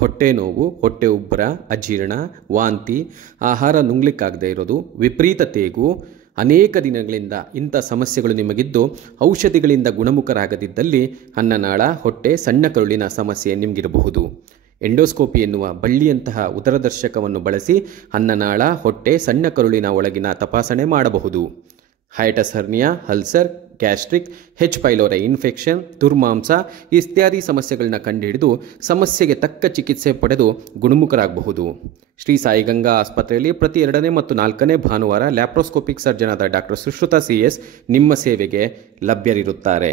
ಹೊಟ್ಟೆ ನೋವು, ಹೊಟ್ಟೆ ಉಬ್ಬರ, ಅಜೀರ್ಣ, ವಾಂತಿ, ಆಹಾರ ನುಂಗ್ಲಿಕ್ಕಾಗದೇ ಇರೋದು, ವಿಪರೀತ ತೇಗು, ಅನೇಕ ದಿನಗಳಿಂದ ಇಂಥ ಸಮಸ್ಯೆಗಳು ನಿಮಗಿದ್ದು ಔಷಧಿಗಳಿಂದ ಗುಣಮುಖರಾಗದಿದ್ದಲ್ಲಿ ಅನ್ನನಾಳ, ಹೊಟ್ಟೆ, ಸಣ್ಣ ಕರುಳಿನ ಸಮಸ್ಯೆ ನಿಮಗಿರಬಹುದು. ಎಂಡೋಸ್ಕೋಪಿ ಎನ್ನುವ ಬಳ್ಳಿಯಂತಹ ಉದರದರ್ಶಕವನ್ನು ಬಳಸಿ ಅನ್ನನಾಳ, ಹೊಟ್ಟೆ, ಸಣ್ಣ ಕರುಳಿನ ಒಳಗಿನ ತಪಾಸಣೆ ಮಾಡಬಹುದು. ಹೈಟಸ್ ಹರ್ನಿಯಾ, ಅಲ್ಸರ್, ಗ್ಯಾಸ್ಟ್ರಿಕ್, ಹೆಚ್ ಪೈಲೋರಿ ಇನ್ಫೆಕ್ಷನ್, ದುರ್ಮಾಂಸ ಇತ್ಯಾದಿ ಸಮಸ್ಯೆಗಳನ್ನ ಕಂಡುಹಿಡಿದು ಸಮಸ್ಯೆಗೆ ತಕ್ಕ ಚಿಕಿತ್ಸೆ ಪಡೆದು ಗುಣಮುಖರಾಗಬಹುದು. ಶ್ರೀ ಸಾಯಿ ಗಂಗಾ ಆಸ್ಪತ್ರೆಯಲ್ಲಿ ಪ್ರತಿ 2ನೇ ಮತ್ತು 4ನೇ ಭಾನುವಾರ ಲ್ಯಾಪ್ರೋಸ್ಕೋಪಿಕ್ ಸರ್ಜನ್ ಆದ ಡಾಕ್ಟರ್ ಸುಶ್ರುತಾ CS ನಿಮ್ಮ ಸೇವೆಗೆ ಲಭ್ಯರಿರುತ್ತಾರೆ.